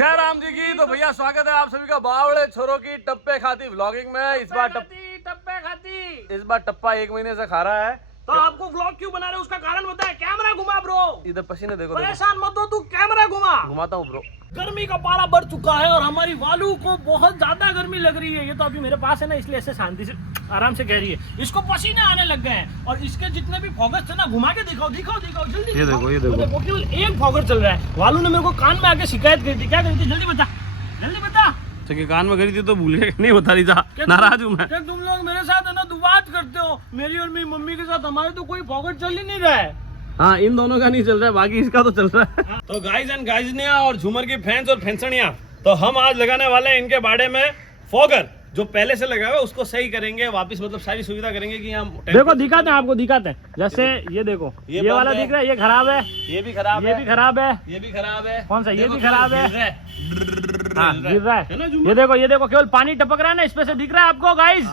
जय राम जी की। तो भैया स्वागत है आप सभी का बावड़े छोरों की टप्पे खाती व्लॉगिंग में। इस बार टप्पा 1 महीने से खा रहा है। तो आपको व्लॉग क्यों बना रहे हो उसका कारण बताए। कैमरा घुमा ब्रो, इधर पसीने देखो, परेशान मत हो, तू कैमरा घुमाता हूँ ब्रो। गर्मी का पारा बढ़ चुका है और हमारी वालू को बहुत ज्यादा गर्मी लग रही है। ये तो अभी मेरे पास है ना, इसलिए ऐसे शांति से आराम से कह रही है। इसको पसीने आने लग गए हैं और इसके जितने भी फॉगस थे ना, घुमा के दिखाओ जल्दी। ये देखो केवल एक फॉगर चल रहा है। वालू ने मेरे को कान में आके शिकायत करी थी। क्या करी थी जल्दी बता। तो कान में करी थी तो भूल गए, नहीं बता रही था, नाराज हूँ मैं। क्या तुम लोग मेरे साथ है ना दुबात करते हो। मेरी और मेरी मम्मी के साथ हमारे तो कोई फॉगर चल ही नहीं रहा है। हाँ, इन दोनों का नहीं चल रहा है, बाकी इसका तो चल रहा है। तो गाइस एंड गाइजनिया और झूमर की फैंस और फैंसनिया, तो हम आज लगाने वाले हैं इनके बाड़े में फॉगर। जो पहले से लगा हुआ है उसको सही करेंगे वापस, मतलब सारी सुविधा करेंगे कि हम देखो दिखाते हैं आपको, दिखाते हैं। जैसे ये देखो, ये वाला दिख रहा है, ये खराब है, ये भी खराब है, ये भी खराब है, ये भी खराब है। कौन सा? ये भी खराब है, गिर रहा है। ये देखो केवल पानी टपक रहा है ना, इसमें से दिख रहा है आपको गाइस।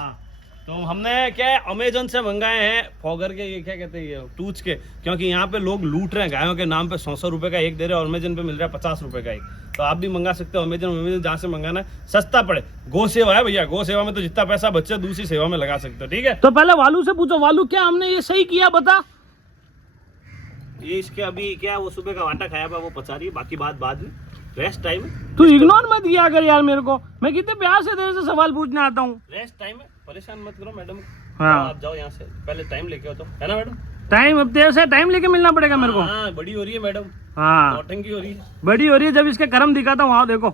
तो हमने क्या है, अमेजन से मंगाए हैं फॉगर के, ये क्या कहते हैं, ये टूच के। क्योंकि यहाँ पे लोग लूट रहे हैं गायों के नाम पे, 100 रुपए का एक दे रहे हैं और अमेजन पे मिल रहा है 50 रुपए का एक। तो आप भी मंगा सकते हो अमेजन जहाँ से मंगाना है, सस्ता पड़े। गौ सेवा है भैया, गौ सेवा में तो जितना पैसा बच्चे दूसरी सेवा में लगा सकते हो। ठीक है, तो पहले वालू से पूछो, वालू क्या हमने ये सही किया बता। ये इसके अभी क्या, वो सुबह का आटा खाया हुआ वो पचा रही है, बाकी बात बाद में, रेस्ट टाइम है। तू इग्नोर मत किया कर यार मेरे को, मैं कितने प्यार से तेरे से सवाल पूछने आता हूँ। रेस्ट टाइम है, परेशान मत करो मैडम। हाँ, आप जाओ यहाँ से, पहले टाइम लेके आओ तो, है ना मैडम। टाइम अब तेरे से टाइम लेके मिलना पड़ेगा मेरे को। हाँ, बड़ी हो रही है मैडम। हाँ, नौटंकी हो रही है, बड़ी हो रही है। जब इसके कर्म दिखाता हूँ, आओ देखो।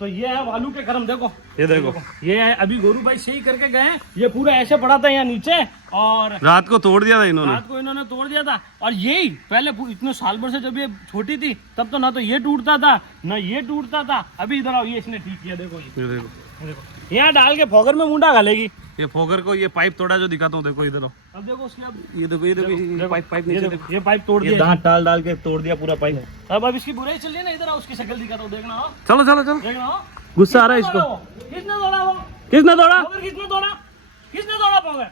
तो ये है वालू के कर्म, देखो ये देखो, ये है अभी गोरू भाई सही करके गए। ये पूरा ऐसे पड़ा था यहाँ नीचे और रात को तोड़ दिया था इन्होंने, रात को इन्होंने तोड़ दिया था। और यही पहले इतने साल भर से जब ये छोटी थी तब तो ना तो ये टूटता था ना ये टूटता था। अभी इधर आओ, ये इसने ठीक किया। देखो ये देखो, यहाँ डाल के फॉगर में मुंडा घालेगी। ये फॉगर को, ये पाइप तोड़ा जो दिखाता हूँ, देखो इधर। अब देखो उसने, ये देखो पाइप नीचे देखो, ये पाइप तोड़ दिया, दांत डाल के तोड़ दिया पूरा पाइप। अब इसकी बुराई चल रही है ना, इधर आओ, उसकी शक्ल दिखाता हूँ, देखना। चलो देखना, गुस्सा आ रहा है इसको। किसने तोड़ा वो? किसने तोड़ा फॉगर?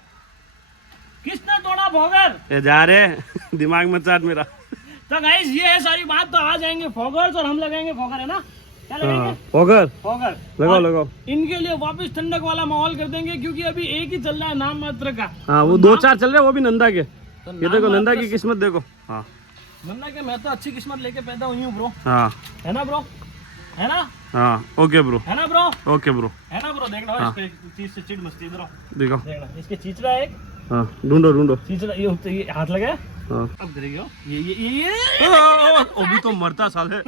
किसने तोड़ा फॉगर? ये जा रहे दिमाग मत चाट मेरा। तो गाइस ये है सारी बात। तो आ जाएंगे फॉगर्स और हम लगाएंगे फॉगर, है ना। क्या लगाएंगे? फॉगर लगाओ। इनके लिए वापस ठंडक वाला माहौल कर देंगे, क्योंकि अभी एक ही चल रहा है नाम मात्र का। हाँ, वो 2-4 चल रहे हैं, वो भी नंदा के। तो ये देखो नंदा की किस्मत देखो। हाँ, नंदा के, मैं तो अच्छी किस्मत लेके पैदा हुई हूँ ब्रो। हाँ, है ना ब्रो, है ना। हाँ, ओके ब्रो, है ना ब्रो, ओके ब्रो, है ना ब्रो। देखना इसके चीज से चिड़ मस्ती, इधर आओ देखो। देखना, इसके चीचड़ा एक। हाँ, ढूंढो चीचड़ा, ये हाथ लगा। हाँ, अब करेगा ये अभी तो मरता साले,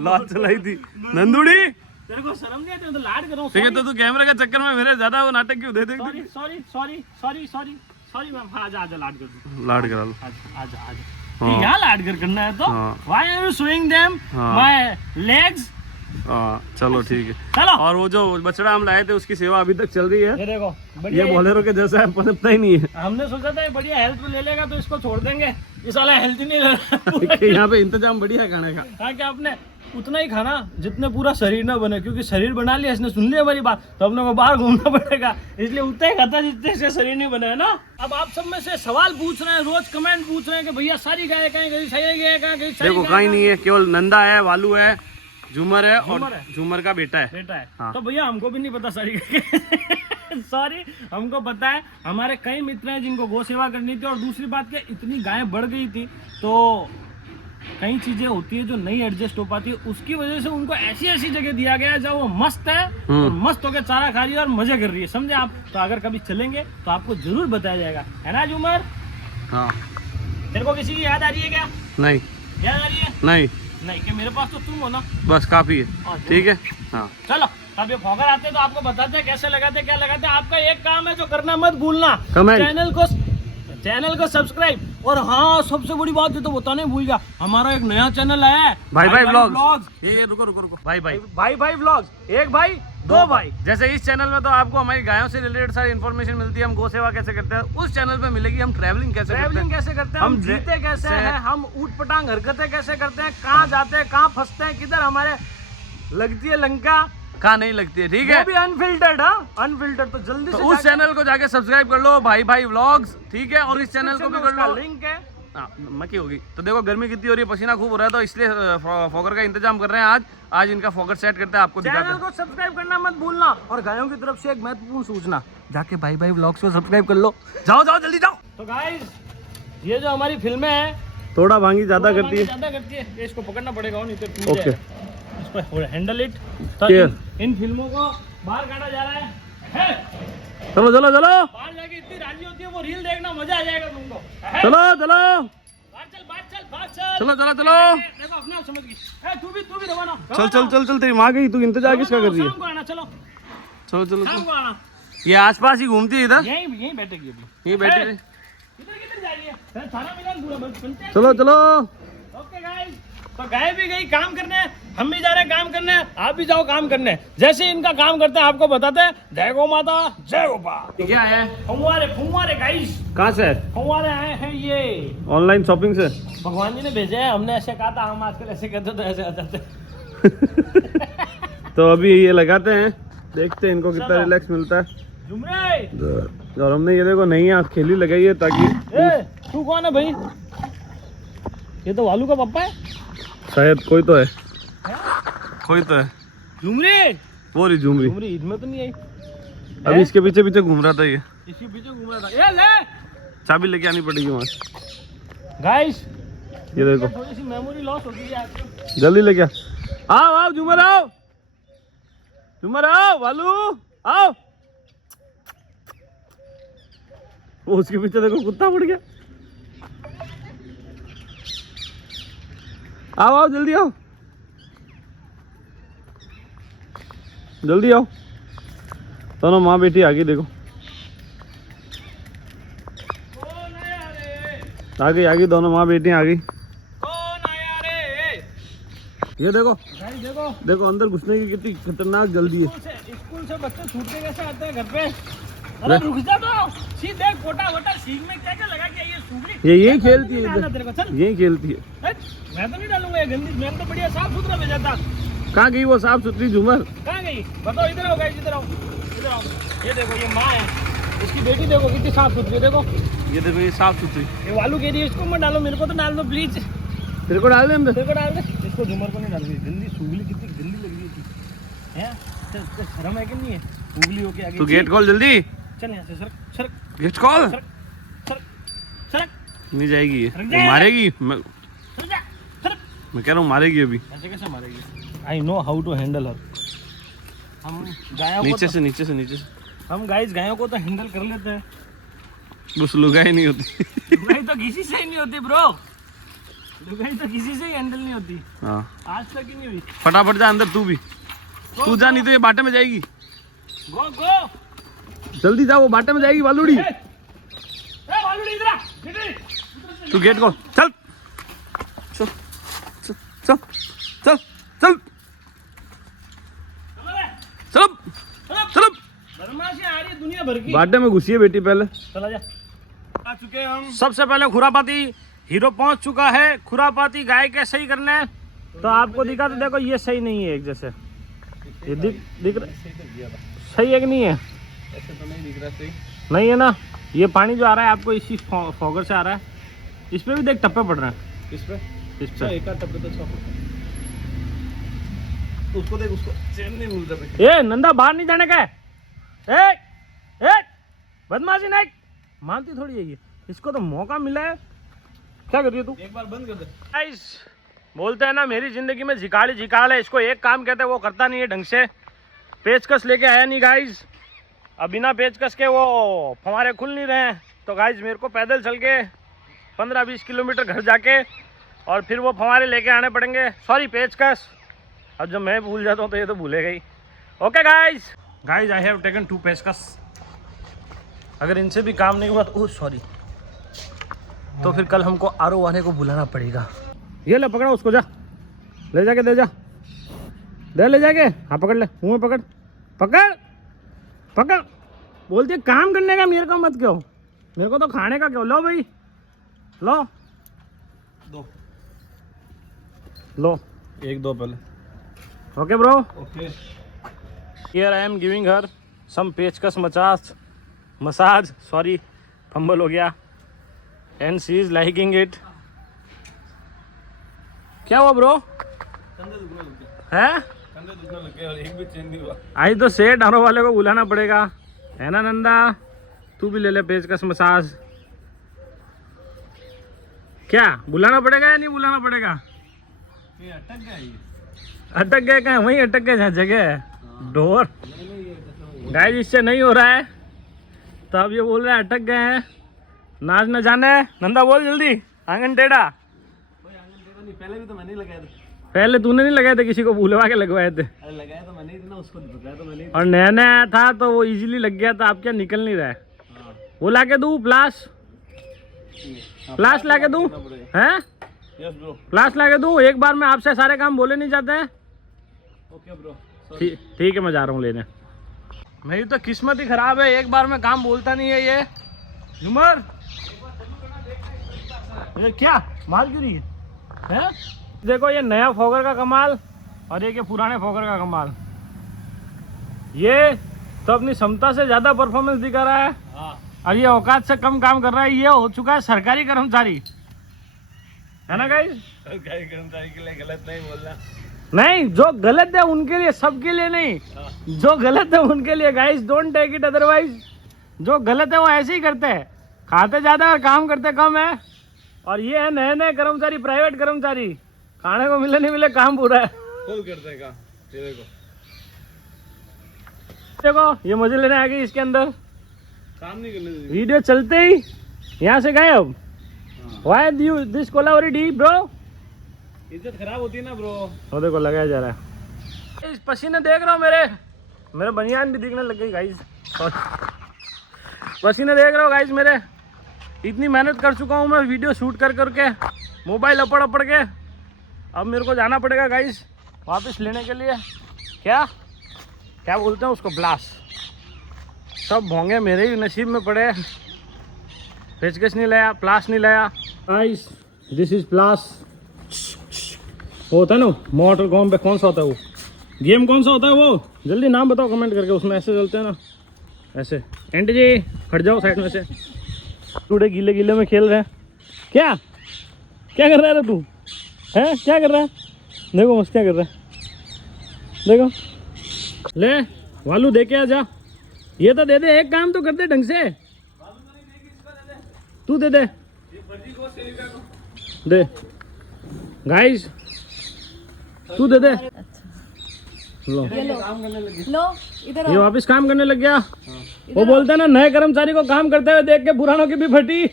लात चलाई थी नंदुड़ी। तेरे को शर्म नहीं आती? तो लाड कर रहा हूं। ठीक है, तो तू कैमरे के चक्कर में मेरे ज्यादा वो नाटक क्यों दे दे। Sorry ma'am. हाँ, आजा लाड कर दो, लाड करा लो। आजा। हाँ। यहाँ लाड करना है तो। हाँ। Why are you showing them my legs? हाँ, चलो ठीक है। चलो। और वो जो बछड़ा हम लाए थे उसकी सेवा अभी तक चल रही है। ये देखो, ये बोलेरो के जैसा है, पनपता ही नहीं है। हमने सोचा था ये बढ़िया हेल्थ ले लेगा तो इसको छोड़ देंगे, इस वाला हेल्थ ही नहीं ले रहा। यहाँ पे इंतजाम बढ़िया है खाने का। हाँ, क्या आपने उतना ही खाना जितने पूरा शरीर ना बने, क्योंकि शरीर बना लिया इसने, सुन लिया हमारी बात, तो अपने को बाहर घूमना पड़ेगा, इसलिए उतना ही खाता जितने से शरीर नहीं बना है ना। अब आप सब में से सवाल पूछ रहे हैं, रोज कमेंट पूछ रहे हैं कि भैया सारी गाय कहीं गई, सही गई कहाँ गई। देखो कहीं नहीं है, केवल नंदा है, वालू है, झूमर है और झूमर का बेटा है। हाँ। तो भैया हमको भी नहीं पता सारी सॉरी, हमको पता है, हमारे कई मित्र हैं जिनको गौ सेवा करनी थी। और दूसरी बात क्या, इतनी गायें बढ़ गई थी तो कई चीजें होती है जो नहीं एडजस्ट हो पाती है, उसकी वजह से उनको ऐसी जगह दिया गया है जहाँ वो मस्त है और मस्त होकर चारा खा रही है और मजे कर रही है, समझे आप। तो अगर कभी चलेंगे तो आपको जरूर बताया जाएगा, है ना झूमर। हाँ, तेरे को किसी की याद आ रही है क्या? नहीं याद आ रही है? नहीं कि मेरे पास तो तुम हो ना, बस काफी है। ठीक है, हाँ चलो। अब ये फॉगर आते तो आपको बताते हैं कैसे लगाते, क्या लगाते हैं। आपका एक काम है जो करना मत भूलना, चैनल को सब्सक्राइब। और हाँ, सबसे बड़ी बात ये तो बताने भूल गया, हमारा एक नया चैनल है, भाई व्लॉग्स। ये रुको भाई व्लॉग्स। एक भाई दो भाई। जैसे इस चैनल में तो आपको हमारी गायों से रिलेटेड सारी इन्फॉर्मेशन मिलती है, हम गौ सेवा कैसे करते हैं। उस चैनल पे मिलेगी हम ट्रैवलिंग कैसे करते हैं, हम जीते कैसे हैं, हम ऊट पटांग हरकतें कैसे करते हैं, कहाँ जाते हैं, कहाँ फंसते हैं, किधर हमारे लगती है लंका, कहाँ नहीं लगती है। ठीक है, भी अनफिल्टर्ड। अनफिल्टर्ड तो जल्दी से उस चैनल को जाके सब्सक्राइब कर लो, भाई व्लॉग्स। ठीक है, और इस चैनल को भी कर लो, लिंक है। मक्की होगी। तो देखो गर्मी कितनी हो रही है, पसीना खूब हो रहा है, तो इसलिए फॉगर का इंतजाम कर रहे हैं। आज इनका फॉगर सेट करते हैं, आपको दिखाते हैं। चैनल को सब्सक्राइब करना मत भूलना, और गायों की तरफ से एक महत्वपूर्ण सूचना, जाके भाई भाई व्लॉग्स को सब्सक्राइब कर लो। जाओ जाओ जल्दी जाओ। तो गाइस ये जो हमारी फिल्में हैं थोड़ा भांगी ज्यादा करती है, इसको पकड़ना पड़ेगा, नहीं तो टूट ओके जाएगा। इसको हैंडल इट। तो इन फिल्मों को बाहर काटा जा रहा है। चलो चलो चलो, बाहर जाके इतनी राजी होती है वो रील देखना, मजा आ जाएगा तुमको। चलो चलो बाहर चल चलो चलो चलो, देखो अपना समझ गई। तू भी रवाना। चल चल चल चल, तेरी माँ गई, तू इंतजार किसका कर रही है? शाम को आना, चलो चलो चलो शाम को आना। ये आसपास ही घूमती है इधर, यहीं बैठेगी अभी, यहीं बैठी है। किधर जा रही है? सारा मैदान पूरा बंद। चलो चलो, ओके गाइस, तो गाय भी गई काम करने, हम भी जा रहे हैं काम करने, आप भी जाओ काम करने। जैसे इनका काम करते हैं आपको बताते हैं। जय गौ माता, जय गोपाल। क्या है? फुंवारे गाइस। कहाँ से? फुंवारे आए हैं ये ऑनलाइन शॉपिंग से। भगवान जी ने भेजे हैं, हमने ऐसे कहा था, हम आजकल ऐसे कहते तो ऐसे आ जाते। तो अभी ये लगाते हैं, देखते हैं इनको कितना रिलैक्स मिलता है। और हमने ये देखो नई आँख खेली लगाई है ताकि। तू कौन है भाई? ये तो वालू का पापा है शायद, कोई तो है, कोई तो है। झुमरी, वो रही झुमरी। झुमरी ईद में तो नहीं आई, अभी इसके पीछे पीछे घूम रहा था ये, इसके पीछे घूम रहा था। ये ले चाबी लेके आनी पड़ेगी वहाँ। गाइस ये देखो, थोड़ी सी मेमोरी लॉस हो गई है आज। जल्दी लेके आओ आओ झूमर आओ, झूमर आओ, वालू आओ। वो उसके पीछे देखो कुत्ता पड़ गया। आओ आओ जल्दी आओ, जल्दी आओ। दोनों माँ बेटी आ गई, देखो आ गई दोनों माँ बेटी आ गई। ये देखो देखो अंदर घुसने की कितनी खतरनाक जल्दी है। स्कूल से बच्चे छूट के कैसे आते हैं घर पे? अरे रुक जा, तो सीधे कोटा वोटा सीख में क्या क्या लगा के ये सूखी। ये यही खेलती है इधर, यही खेलती है। मैं तो नहीं डालूंगा ये गंदी, मैंने तो बढ़िया साफ सुथरा भेजा था। कहाँ गई वो साफ सुथरी झूमर? कहाँ गई बताओ? इधर आओ गाइस, इधर आओ। ये देखो ये माँ है, इसकी बेटी देखो कितनी साफ सुथरी। देखो ये देखो, ये साफ सुथरी। ये वालू कह रही है इसको मत डालो, मेरे को तो डाल दो प्लीज। तेरे को डाल दे अंदर, तेरे को डाल दे, इसको झूमर को नहीं डालूंगी। गंदी सूगली कितनी गंदी लग रही है। शर्म है कि नहीं है? सूगली होके आगे। तू गेट खोल जल्दी, चल यहाँ से सर गेट खोल। सर नहीं जाएगी ये, मारेगी। मैं कह रहा हूँ मारेगी अभी। ऐसे कैसे मारेगी? I know how to handle her. हम गायों को नीचे से हम गाइस गायों को तो हैंडल कर लेते हैं, बस लुगाई नहीं होती। लुगाई तो किसी से ही नहीं होती ब्रो, लुगाई तो किसी से ही हैंडल नहीं होती। हाँ आज तक ही नहीं हुई। फटाफट जा अंदर, तू भी तू जा, नहीं तो ये बाटे में जाएगी। गो जल्दी जा, वो बाटे में जाएगी वालूड़ी। वालूड़ी इधर आ, तू गेट खोल, चल चल चल चल चल चल चल। बदमाशी आ रही है दुनिया भर की। बाटे में घुसी है बेटी पहले। चला जा। आ चुके हैं हम। सबसे पहले खुरापाती हीरो पहुंच चुका है, खुरापाती गाय के सही करने। तो आपको दिखा, तो देखो ये सही नहीं है, एक जैसे ये दिख रहा सही है कि नहीं है? ऐसे तो नहीं दिख रहा सही। नहीं है ना, ये पानी जो आ रहा है आपको इसी फॉगर से आ रहा है। इस पे भी देख टप्पे पड़ रहे हैं, इस पे एक आध टप्पे तो उसको देख, उसको चैन नहीं मिल रहा। ए नंदा, बाहर नहीं जाने का है। ए बदमाशी नहीं, मानती थोड़ी है ये। इसको तो मौका मिला है, क्या कर रही है तू? एक बार बंद कर दे। गाइस बोलते हैं ना, मेरी जिंदगी में झिकाड़ी झिकाल है। इसको एक काम कहते हैं, वो करता नहीं है ढंग से। पेचकस लेके आया नहीं गाइस, अब बिना पेचकस के वो फंवारे खुल नहीं रहे हैं। तो गाइस मेरे को पैदल चल के 15-20 किलोमीटर घर जाके और फिर वो फंवारे लेके आने पड़ेंगे। सॉरी पेचकस, अब जब मैं भूल जाता हूँ तो ये तो भूलेगा ही। Okay guys I have taken 2 पेचकस। अगर इनसे भी काम नहीं हुआ तो सॉरी, तो फिर कल हमको आरओ वाले को बुलाना पड़ेगा। ये ले पकड़ा उसको, जा ले जाके दे, जा दे ले जाके। हाँ पकड़ ले, मुँह में पकड़ पकड़ पकड़। बोलती है काम करने का, मेरे को मत क्यों, मेरे को तो खाने का क्यों। लो भाई लो, लो 1-2 पहले। Okay bro, okay. Here I am giving her some पेचकस मसाज, सॉरी फंबल हो गया, and she is liking it. क्या हुआ ब्रो? कंधे दुखने लग गए, है कंधे दुखने लग गए और एक भी चेंज नहीं हुआ। आज तो सेठ आरो वाले को बुलाना पड़ेगा, है ना नंदा? तू भी ले ले पेचकस मसाज। क्या बुलाना पड़ेगा या नहीं बुलाना पड़ेगा? ये अटक गया ये। अटक गए कहाँ? वहीं अटक गए जहाँ जगह है। डोर गाइस इससे नहीं हो रहा है, तो अब ये बोल रहे हैं अटक गए हैं, नाच न जाने। नंदा बोल जल्दी, आंगन टेढ़ा। पहले भी तो मैंने ही लगाया था। पहले तूने नहीं लगाए थे, किसी को बुलवा के लगवाए थे। अरे लगाया तो मैंने ही था ना, उसको बताया तो मैंने ही था। और नया नया था तो वो इजीली लग गया था, अब क्या निकल नहीं रहा है। हाँ। वो ला के दूँ प्लास? प्लास ला के दूँ? हैं यस ब्रो। प्लास ला के दूँ? एक बार में आपसे सारे काम बोले नहीं जाते हैं। Okay bro. ठीक है, मैं जा रहा हूँ लेने। मेरी तो किस्मत ही खराब है, एक बार में काम बोलता नहीं है ये झूमर। ये क्या माल गिरी है? देखो ये नया फोगर का कमाल और एक ये पुराने फोगर का कमाल। ये तो अपनी क्षमता से ज्यादा परफॉर्मेंस दिखा रहा है। हाँ। और ये औकात से कम काम कर रहा है। ये हो चुका है सरकारी कर्मचारी, है ना गाइस? सरकारी कर्मचारी के लिए गलत नहीं बोलना। नहीं, जो गलत है उनके लिए, सबके लिए नहीं। हाँ। जो गलत है उनके लिए guys, don't take it otherwise. जो गलत है वो ऐसे ही करते हैं, खाते ज्यादा और काम करते कम है। और ये है नए नए कर्मचारी, प्राइवेट कर्मचारी, खाने को मिले नहीं मिले काम पूरा है। फुल करते हैं काम। ये देखो देखो ये मुझे लेने आ गई, इसके अंदर काम नहीं करने देंगे। वीडियो चलते ही यहाँ से गए। अब व्हाई डू दिस कोलैबोरेटी ब्रो? इज्जत खराब होती है ना ब्रो। वो देखो लगाया जा रहा है। इस पसीने देख रहा हूँ, मेरे बनियान भी दिखने लग गई गाइस। पसीने देख रहे हो गाइस मेरे? इतनी मेहनत कर चुका हूँ मैं वीडियो शूट कर करके, मोबाइल अपड़ अपड़ के। अब मेरे को जाना पड़ेगा गाइस वापस लेने के लिए। क्या बोलते हैं उसको? ब्लास्ट। सब भोंगे मेरे ही नसीब में पड़े। पेचकस नहीं लाया, प्लास नहीं लाया। गाइस दिस इज प्लास। होता है ना मोटर कॉम पे, कौन सा होता है वो गेम? कौन सा होता है वो? जल्दी नाम बताओ कमेंट करके। उसमें ऐसे चलते हैं ना, ऐसे। एंटी जी हट जाओ साइड में से। टूडे गीले गीले में खेल रहे हैं। क्या कर रहा है तू? है क्या कर रहा है? देखो मस्त क्या कर रहा है, देखो। ले वालू दे के आ जा। ये तो दे दे, एक काम तो कर दे ढंग से। तू दे दे गाइस, तू दे दे। लो इधर ये वापस काम करने लग गया। वो बोलते हैं ना, नए कर्मचारी को काम करते हुए देख के पुरानों की भी फटी।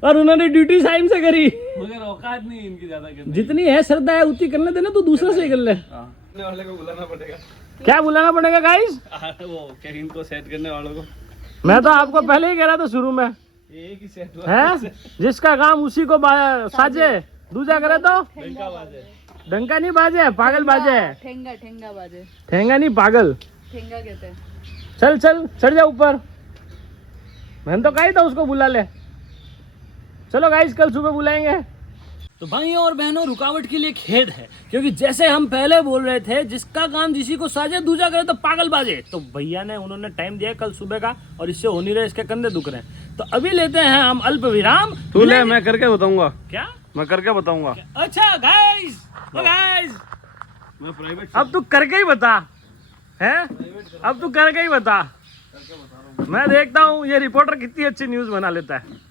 और उन्होंने ड्यूटी टाइम से करी। मगर औकात नहीं इनकी ज्यादा करने। जितनी है श्रद्धा है उतनी करने देना, तू दूसरा से ही कर ले। करने वाले को बुलाना पड़ेगा। क्या बुलाना पड़ेगा गाइस? वो क्या इनको सेट करने वालों को। मैं तो आपको पहले ही कह रहा था शुरू में, एक ही सेट हुआ है जिसका काम उसी को साजे, दूजा करे तो डंका बाजे। डंका नहीं बाजे, पागल बाजे। ठेंगा बाजे। ठेंगा नहीं, पागल। ठेंगा कहते हैं। चल चढ़ जा ऊपर। मैंने तो कहा ही था उसको बुला ले। चलो गाइस कल सुबह बुलाएंगे। तो भाइयों और बहनों, रुकावट के लिए खेद है, क्योंकि जैसे हम पहले बोल रहे थे, जिसका काम जिसी को साजे दूजा करे तो पागल बाजे। तो भैया ने उन्होंने टाइम दिया कल सुबह का, और इससे हो नहीं रहे, इसके कंधे दुख रहे हैं। तो अभी लेते हैं हम अल्प विराम। तू ले, मैं करके बताऊंगा। क्या? मैं करके बताऊंगा। अच्छा गाइस, मैं प्राइवेट। अब तू करके ही बता, है? अब तू करके ही बता। मैं देखता हूँ ये रिपोर्टर कितनी अच्छी न्यूज बना लेता है।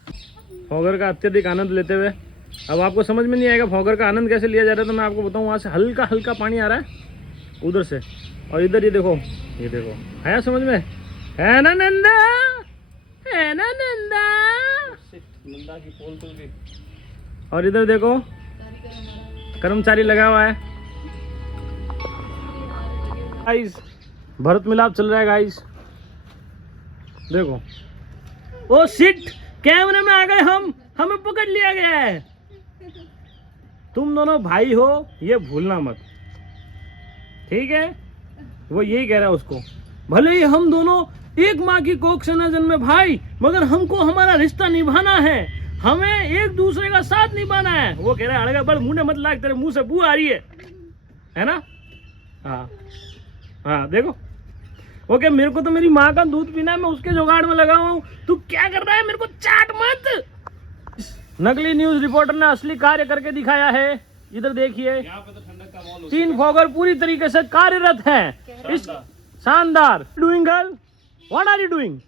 फॉगर का अत्यधिक आनंद लेते हुए, अब आपको समझ में नहीं आएगा फॉगर का आनंद कैसे लिया जा रहा है, तो मैं आपको बताऊँ। वहाँ से हल्का हल्का पानी आ रहा है उधर से, और इधर ये देखो आया समझ में? है ना नंदा? है ना नंदा? नंदा की पोल खुल गई। और इधर देखो कर्मचारी लगा हुआ है गाइस, भरत मिलाप चल रहा है गाइस। देखो, ओ शिट, कैमरे में आ गए हम, हमें पकड़ लिया गया है। तुम दोनों भाई हो, ये भूलना मत, ठीक है? वो यही कह रहा है उसको, भले ही हम दोनों एक माँ की कोख से न जन्मे भाई, मगर हमको हमारा रिश्ता निभाना है, हमें एक दूसरे का साथ निभाना है। वो कह रहा है, अड़गा बड़ मुंह ने मत लाग, तेरे मुंह से बू आ रही है ना? हाँ देखो, ओके, मेरे को तो मेरी माँ का दूध पीना है, मैं उसके जुगाड़ में लगा हुआ हूँ। तू क्या कर रहा है? मेरे को चाट मत। नकली न्यूज रिपोर्टर ने असली कार्य करके दिखाया है। इधर देखिए, यहाँ पे तो ठंडक का माहौल हो 3 फॉगर पूरी तरीके से कार्यरत हैं। इस शानदार doing girl, what are you doing?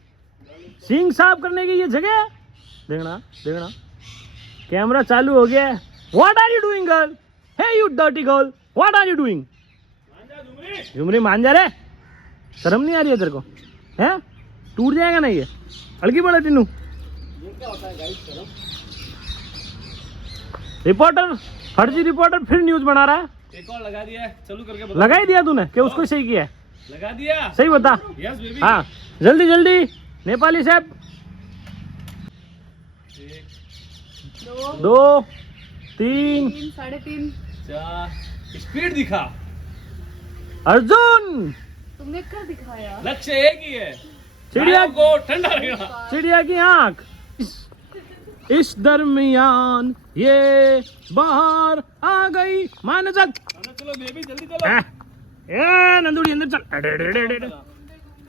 Sink साफ करने की ये जगह है। देखना देखना, कैमरा चालू हो गया है। What are you doing girl? Hey you dirty girl, what are you doing? Jhumri मान जा रे, शर्म नहीं आ रही है तेरे को? हैं, टूट जाएगा ना ये, हल्की पड़ा टिन्नू। रिपोर्टर, फर्जी रिपोर्टर फिर न्यूज बना रहा है। एक और लगा दिया है, चालू करके बता। लगा ही दिया तूने कि उसको सही किया है? लगा दिया, सही बता। Yes baby. हाँ जल्दी जल्दी, नेपाली साहब। 2 3 3 3.5। 4 स्पीड दिखा। अर्जुन, तुमने कर दिखाया। लक्ष्य एक ही है, चिड़िया को ठंडा रखना। चिड़िया की आंख। इस दरमियान ये बाहर आ गई। मान चल, चलो बेबी जल्दी चलो। ए नंदुड़ी अंदर चल,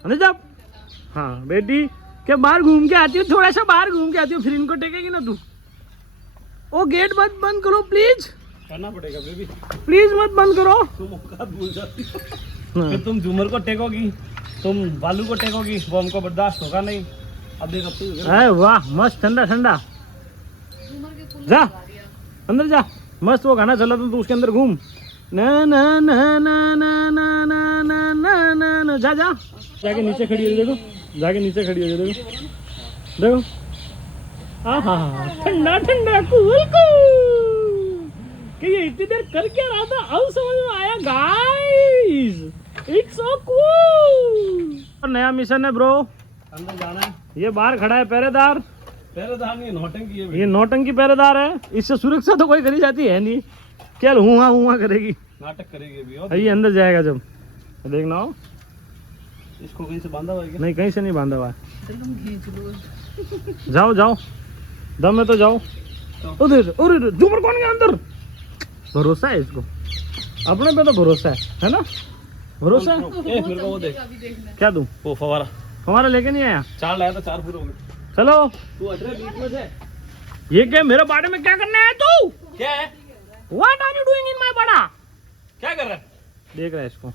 अंदर जा। हाँ बेटी के बाहर घूम के आती हूँ, थोड़ा सा बाहर घूम के आती हूँ, फिर इनको टेकेगी ना तू। ओ गेट मत बंद करो प्लीज, करना पड़ेगा बेबी, प्लीज मत बंद करो। तुम औकात भूल जाती हो। फिर तुम झूमर को टेकोगी, तुम बालू को टेकोगी, वो हमको बर्दाश्त होगा नहीं। अब देख, अब तू अरे वाह, मस्त ठंडा ठंडा। झूमर के फूल जा लगा दिया। अंदर जा, मस्त वो गाना चला था, तू उसके अंदर घूम। ना ना ना ना ना ना ना ना ना ना ना, जा जा, जाके नीचे खड़ी हो, देखो जाके नीचे खड़ी हो, देखो देखो। हाँ हाँ हाँ, ठंडा ठंडा कूल कूल। कि ये इतनी देर कर क्या रहा था, अब समझ में आया गाइस, इट्स सो कूल। नया मिशन है ब्रो, अंदर जाना है। ये बाहर खड़ा है पहरेदार। पहरेदार नहीं, नौटंकी है। ये नौटंकी पहरेदार है, इससे सुरक्षा तो कोई करी जाती है नहीं, क्या हुआ करेगी, नाटक करेगी अभी। और ये अंदर जाएगा जब, देखना हो। इसको कहीं से बांधा हुआ है क्या? नहीं कहीं से नहीं बांधा हुआ है। चल तुम खींच लो। जाओ जाओ, दम है तो जाओ। उधर उधर झूमर कौन गया अंदर? भरोसा है इसको, अपने पे तो भरोसा है ना? भरोसा है। ए, मेरे को वो देख, अभी देखना है। क्या दूं? वो फवारा हमारा लेके नहीं आया। 4 लाया था, 4 पूरे हो गए। चलो, तू अटरे बीच में से। ये क्या मेरे बाड़े में क्या करने आया तू? क्या है? What are you doing in my बाड़ा? क्या कर रहा है? देख रहा है इसको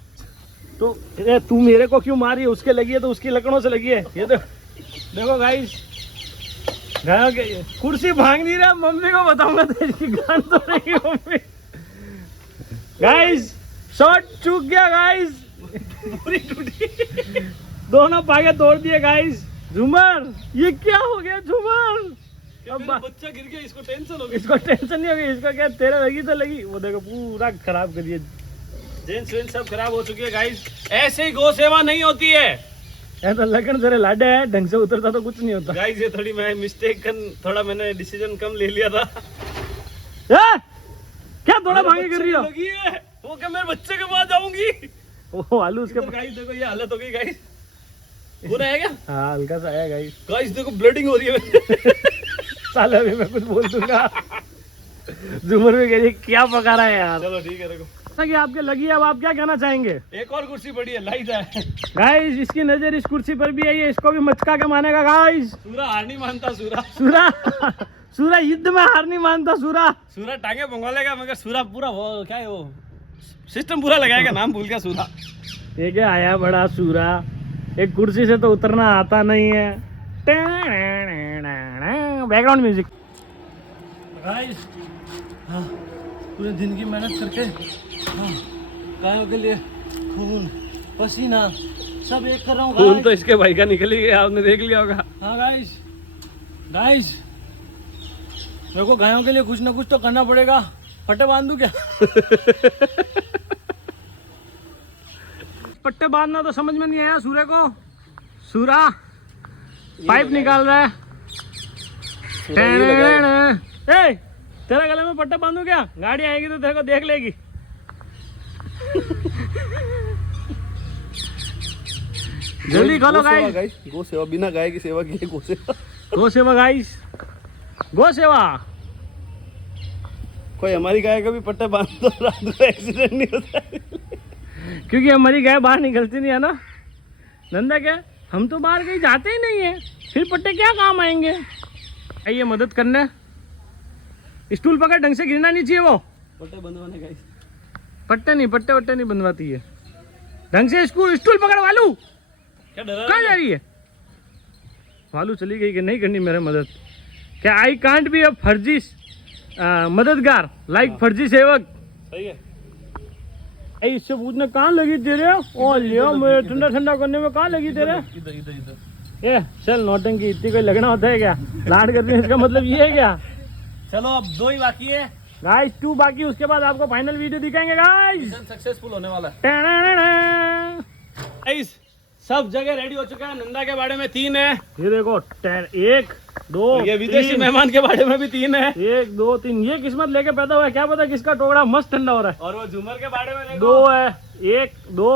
तो। ए, तू मेरे को क्यों मारी है? उसके लगी है तो उसकी लकड़ों से लगी है। ये तो देखो गाइस, गायों के कुर्सी भांग नहीं रहा। मम्मी को बताऊंगा तेरी गान तो नहीं मम्मी। गाइस शॉट चूक गया गाइस, पूरी टूटी, दोनों पागे तोड़ दिए गाइस। झूमर ये क्या हो गया झूमर? अब बच्चा गिर गया, इसको टेंशन हो गई। इसको टेंशन नहीं होगी, इसको क्या तेरे लगी तो लगी। वो देखो पूरा खराब कर दिया, जेंस वेंस सब खराब हो चुकी है गाइस। ऐसे ही गौ सेवा नहीं होती है। ये तो लगन तेरे लाडे है, ढंग से उतरता तो कुछ नहीं होता। गाइस ये थोड़ी मैं मिस्टेक थोड़ा मैंने डिसीजन कम ले लिया था। ए? क्या थोड़ा भांगे कर रही हो? लगी है वो, क्या मेरे बच्चे के पास जाऊंगी? वो आलू उसके गाइस देखो ये हालत हो गई गाइस। पूरा है क्या? हाँ हल्का सा है गाइस। गाइस देखो ब्लीडिंग हो रही है। साला भी मैं कुछ बोल दूंगा। झूमर में कह रही है, क्या पका रहा है यार। चलो ठीक है, देखो कि आपके लगी है, अब आप क्या कहना चाहेंगे? एक और कुर्सी पड़ी है, लाइट है। गाइस इसकी नजर इस कुर्सी पर भी आई है, इसको भी मचका के मानेगा गाइस। सूरा हार नहीं मानता। सूरा सूरा सूरा युद्ध में हार नहीं मानता। सूरा सूरा टांगे भंगोलेगा, मगर सूरा पूरा वो क्या है, वो सिस्टम पूरा लगाएगा। नाम भूल गया सूरा। ये क्या आया बड़ा सूरा, एक कुर्सी से तो उतरना आता नहीं है। Background music. गाइस पूरे दिन की मेहनत करके गायों के लिए खून पसीना सब एक कर रहा हूँ। खून तो इसके भाई का निकल ही गया, आपने देख लिया होगा। हाँ गाइस, गाइस देखो गायों के लिए कुछ ना कुछ तो करना पड़ेगा। पट्टे बांधू क्या? पट्टे बांधना तो समझ में नहीं आया सूर्य को। सूरा पाइप निकाल रहा है। ए, तेरा गले में पट्टा बांधू क्या? गाड़ी आएगी तो तेरे को देख लेगी। जल्दी खोलो गाइस। गो सेवा, बिना गाय की सेवा की गो सेवा। गो सेवा गाइस, गो सेवा। कोई हमारी गाय का भी पट्टे बांध दो, रात को एक्सीडेंट नहीं होता है। क्योंकि हमारी गाय बाहर निकलती नहीं है ना नंदा। क्या हम तो बाहर कहीं जाते ही नहीं है, फिर पट्टे क्या काम आएंगे? आइए मदद करने। स्टूल पकड़, ढंग से गिरना नहीं चाहिए वो। पट्टे बंधवाने गाइस। पट्टे नहीं बनवाती है। ढंग से स्टूल पकड़ वालू। क्या डरा कहाँ जा रही है वालू? चली गई कि नहीं करनी मेरे मदद? क्या आई कांट बी अ फर्जी मददगार लाइक फर्जी सेवक? सही है। इससे पूछने कहाँ लगी तेरे? ओ लियो मेरे ठंडा करने में कहाँ लगी तेरे? इधर ये चल नौटंकी इतनी कोई लगना होता है क्या? लाड करते हैं इसका मतलब ये है क्या? चलो अब 2 ही बाकी है। गाइस 2 बाकी, उसके बाद आपको फाइनल वीडियो दिखाएंगे गाइस। सक्सेसफुल होने वाला है टैनानाना। गाइस। सब जगह रेडी हो चुका है। नंदा के बारे में 3 है। ये देखो 1 2 ये विदेशी मेहमान के बारे में भी 3 है। 1 2 3। ये किस्मत लेके पैदा हुआ है, क्या पता किसका टोकरा मस्त ठंडा हो रहा है। और वो झूमर के बारे में 2 है 1 2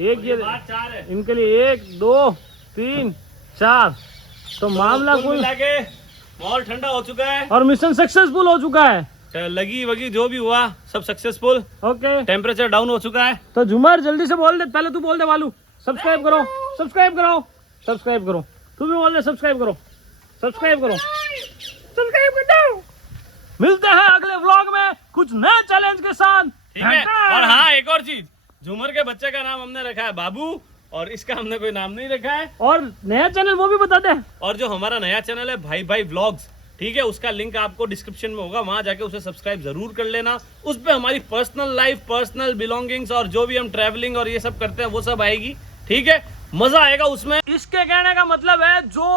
1 ये 4 है। इनके लिए 1 2 3 4। तो मामला कुल मिला के माहौल ठंडा हो चुका है और मिशन सक्सेसफुल हो चुका है। लगी वगी जो भी हुआ सब सक्सेसफुल। ओके टेम्परेचर डाउन हो चुका है। तो झुमर जल्दी से बोल दे, पहले तू बोल दे वालू। सब्सक्राइब करो सब्सक्राइब करो सब्सक्राइब करो। तू भी बोल दे सब्सक्राइब करो सब्सक्राइब करो सब्सक्राइब कर दो। मिलते हैं अगले व्लॉग में कुछ नए चैलेंज के साथ। ठीक है। और हाँ एक और चीज, झूमर के बच्चे का नाम हमने रखा है बाबू और इसका हमने कोई नाम नहीं रखा है। और नया चैनल वो भी बता दे। और जो हमारा नया चैनल है भाई भाई व्लॉग्स, ठीक है, उसका लिंक आपको डिस्क्रिप्शन में होगा, वहां जाके उसे सब्सक्राइब जरूर कर लेना। उस पे हमारी पर्सनल लाइफ, पर्सनल बिलोंगिंग्स और जो भी हम ट्रैवलिंग और ये सब करते हैं वो सब आएगी। ठीक है, मजा आएगा उसमें। इसके कहने का मतलब है जो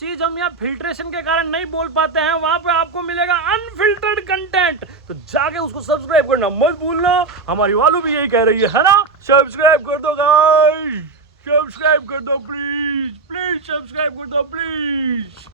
चीज हम यहाँ फिल्ट्रेशन के कारण नहीं बोल पाते हैं वहां पे आपको मिलेगा अनफिल्टर्ड कंटेंट। तो जाके उसको सब्सक्राइब करना मत भूलना। हमारी वालू भी यही कह रही है ना? सब्सक्राइब कर दो गाइस, सब्सक्राइब कर दो प्लीज, प्लीज सब्सक्राइब कर दो प्लीज।